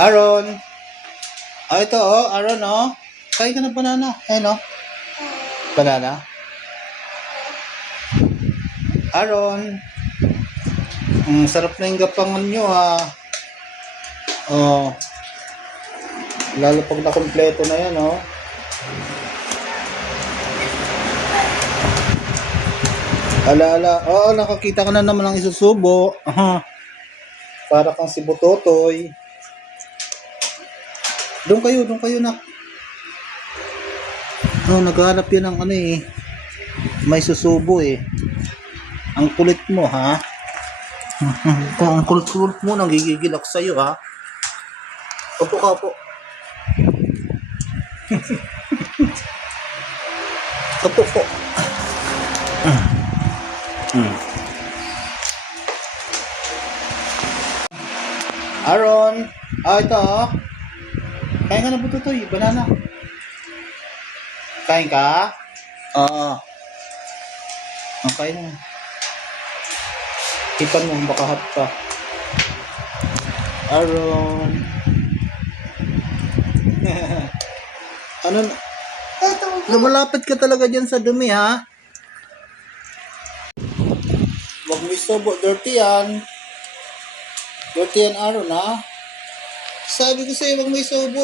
Aaron. Ito Aaron Kain ka ng banana. Ayun Banana. Aaron. Sarap na yung gapangan nyo Oh. Lalo pag nakompleto na yan Ala. Nakakita ka na naman ng isusubo. Para kang si Butotoy. Doon kayo na. Naghahanap yan ng may susubo Ang kulit mo Ang kulit mo nagigigilak sa'yo Opo ka po. Opo po. Aaron. Ito Kain ka na Butotoy. Banana. Kain ka? Oo. Kain na. Ipan mo, baka hot pa. Aaron. Lumalapit ka talaga dyan sa dumi Huwag mo isobo. Dirty yan. Dirty yan Aaron Sabi ko sa'yo, huwag mo isobo